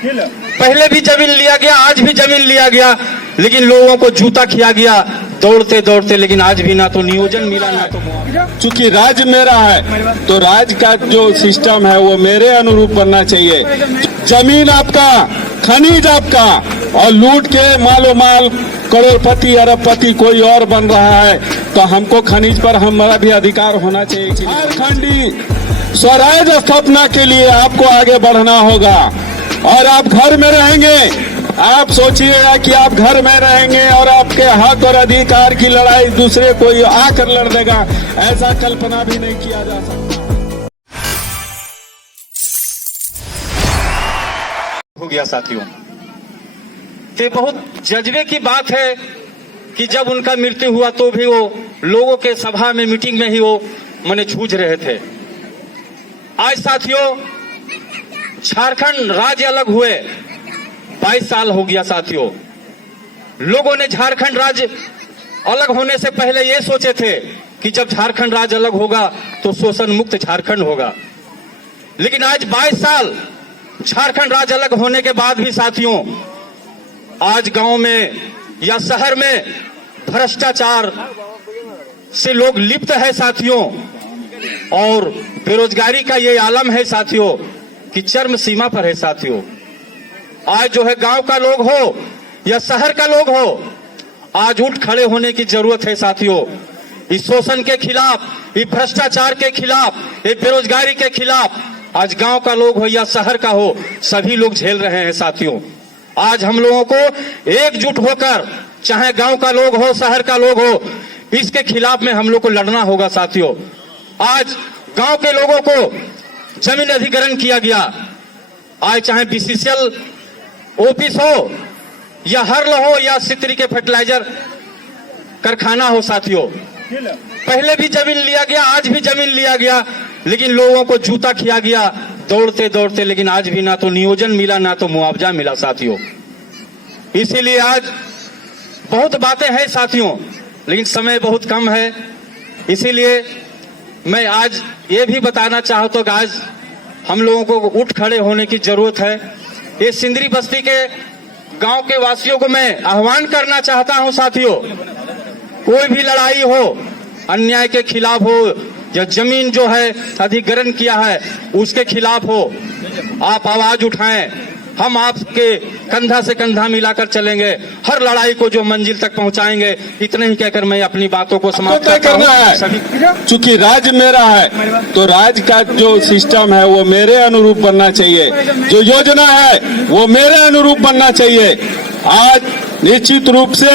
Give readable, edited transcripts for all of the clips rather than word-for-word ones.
पहले भी जमीन लिया गया, आज भी जमीन लिया गया, लेकिन लोगों को जूता खिया गया दौड़ते दौड़ते, लेकिन आज भी ना तो नियोजन मिला ना तो चूंकि राज्य मेरा है तो राज्य का जो सिस्टम है वो मेरे अनुरूप बनना चाहिए। जमीन आपका, खनिज आपका, और लूट के मालो माल करोड़पति अरबपति कोई और बन रहा है, तो हमको खनिज पर हमारा भी अधिकार होना चाहिए। झारखंडी स्वराज स्थापना के लिए आपको आगे बढ़ना होगा, और आप घर में रहेंगे। आप सोचिएगा कि आप घर में रहेंगे और आपके हक और अधिकार की लड़ाई दूसरे कोई आकर लड़ देगा, ऐसा कल्पना भी नहीं किया जा सकता। हो गया साथियों, ये बहुत जज्बे की बात है कि जब उनका मृत्यु हुआ तो भी वो लोगों के सभा में, मीटिंग में ही वो मने जूझ रहे थे। आज साथियों झारखंड राज्य अलग हुए 22 साल हो गया साथियों। लोगों ने झारखंड राज्य अलग होने से पहले ये सोचे थे कि जब झारखंड राज्य अलग होगा तो शोषण मुक्त झारखंड होगा, लेकिन आज 22 साल झारखंड राज्य अलग होने के बाद भी साथियों आज गांव में या शहर में भ्रष्टाचार से लोग लिप्त है साथियों, और बेरोजगारी का ये आलम है साथियों कि चरम सीमा पर है साथियों। आज जो है गांव का लोग हो या शहर का लोग हो, आज उठ खड़े होने की जरूरत है साथियों। इस शोषण के खिलाफ, इस भ्रष्टाचार के खिलाफ, इस बेरोजगारी के खिलाफ आज गांव का लोग हो या शहर का हो, सभी लोग झेल रहे हैं साथियों। आज हम लोगों को एकजुट होकर, चाहे गांव का लोग हो शहर का लोग हो, इसके खिलाफ में हम लोग को लड़ना होगा साथियों। आज गांव के लोगों को जमीन अधिग्रहण किया गया, आज चाहे बीसीसीएल ऑफिस हो या हर्ल हो या सितरी के फर्टिलाइजर कारखाना हो साथियों, पहले भी जमीन लिया गया, आज भी जमीन लिया गया, लेकिन लोगों को जूता खिया गया दौड़ते दौड़ते, लेकिन आज भी ना तो नियोजन मिला ना तो मुआवजा मिला साथियों। इसीलिए आज बहुत बातें हैं साथियों, लेकिन समय बहुत कम है, इसीलिए मैं आज ये भी बताना चाहता हूं कि आज हम लोगों को उठ खड़े होने की जरूरत है। ये सिंदरी बस्ती के गांव के वासियों को मैं आह्वान करना चाहता हूं साथियों, कोई भी लड़ाई हो, अन्याय के खिलाफ हो या जमीन जो है अधिग्रहण किया है उसके खिलाफ हो, आप आवाज उठाएं, हम आपके कंधा से कंधा मिलाकर चलेंगे, हर लड़ाई को जो मंजिल तक पहुंचाएंगे। इतने ही कहकर मैं अपनी बातों को समाप्त करना है। चूंकि राज्य मेरा है तो राज्य का जो सिस्टम है वो मेरे अनुरूप बनना चाहिए, जो योजना है वो मेरे अनुरूप बनना चाहिए। आज निश्चित रूप से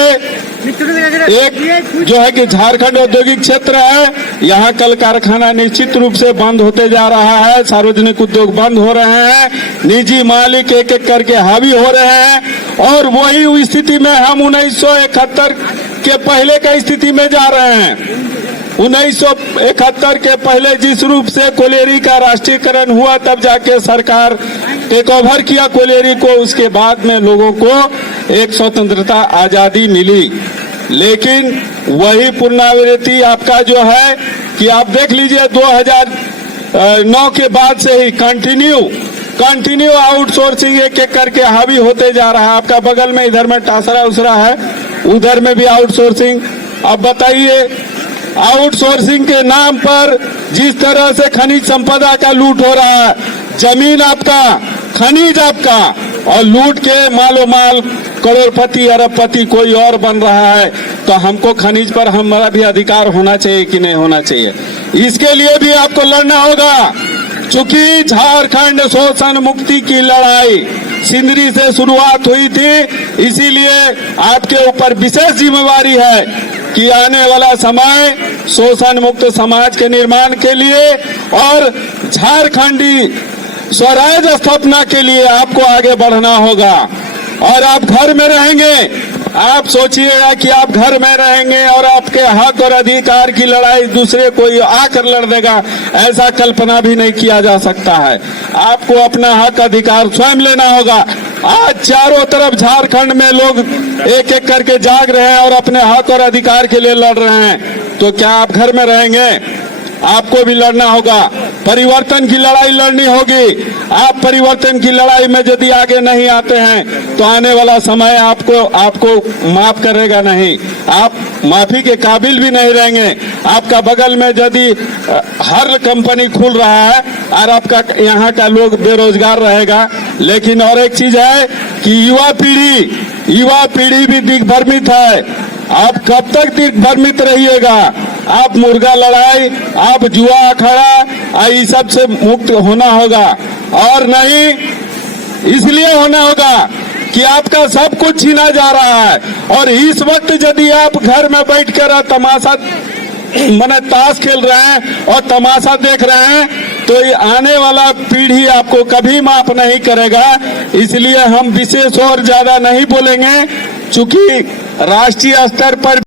एक जो है कि झारखंड औद्योगिक क्षेत्र है, यहाँ कल कारखाना निश्चित रूप से बंद होते जा रहा है, सार्वजनिक उद्योग बंद हो रहे हैं, निजी मालिक एक एक करके हावी हो रहे हैं, और वही स्थिति में हम 1971 के पहले का स्थिति में जा रहे हैं। 1971 के पहले जिस रूप से कोयलेरी का राष्ट्रीयकरण हुआ, तब जाके सरकार टेक ओवर किया कोयलेरी को, उसके बाद में लोगों को एक स्वतंत्रता आजादी मिली। लेकिन वही पुनरावृत्ति आपका जो है कि आप देख लीजिए 2009 के बाद से ही कंटिन्यू आउटसोर्सिंग एक एक करके हावी होते जा रहा है। आपका बगल में इधर में टासरा उसरा है, उधर में भी आउटसोर्सिंग। अब बताइए आउटसोर्सिंग के नाम पर जिस तरह से खनिज संपदा का लूट हो रहा है, जमीन आपका, खनिज आपका, और लूट के मालो माल करोड़पति अरबपति कोई और बन रहा है, तो हमको खनिज पर हमारा भी अधिकार होना चाहिए कि नहीं होना चाहिए। इसके लिए भी आपको लड़ना होगा। चूंकि झारखंड शोषण मुक्ति की लड़ाई सिंदरी से शुरुआत हुई थी, इसीलिए आपके ऊपर विशेष जिम्मेवारी है कि आने वाला समय शोषण मुक्त समाज के निर्माण के लिए और झारखंडी स्वराज स्थापना के लिए आपको आगे बढ़ना होगा। और आप घर में रहेंगे, आप सोचिएगा कि आप घर में रहेंगे और आपके हक और अधिकार की लड़ाई दूसरे कोई आकर लड़ देगा, ऐसा कल्पना भी नहीं किया जा सकता है। आपको अपना हक अधिकार स्वयं लेना होगा। आज चारों तरफ झारखंड में लोग एक एक करके जाग रहे हैं और अपने हक और अधिकार के लिए लड़ रहे हैं, तो क्या आप घर में रहेंगे? आपको भी लड़ना होगा। परिवर्तन की लड़ाई लड़नी होगी। आप परिवर्तन की लड़ाई में यदि आगे नहीं आते हैं तो आने वाला समय आपको माफ करेगा नहीं, आप माफी के काबिल भी नहीं रहेंगे। आपका बगल में यदि हर कंपनी खुल रहा है और आपका यहाँ का लोग बेरोजगार रहेगा। लेकिन और एक चीज है कि युवा पीढ़ी भी दिग्भ्रमित है। आप कब तक दिग्भ्रमित रहिएगा? आप मुर्गा लड़ाई, आप जुआ अखाड़ा, इस सब से मुक्त होना होगा, और नहीं इसलिए होना होगा कि आपका सब कुछ छीना जा रहा है। और इस वक्त यदि आप घर में बैठकर तमाशा माने ताश खेल रहे हैं और तमाशा देख रहे हैं तो ये आने वाला पीढ़ी आपको कभी माफ नहीं करेगा। इसलिए हम विशेष और ज्यादा नहीं बोलेंगे, चूंकि राष्ट्रीय स्तर पर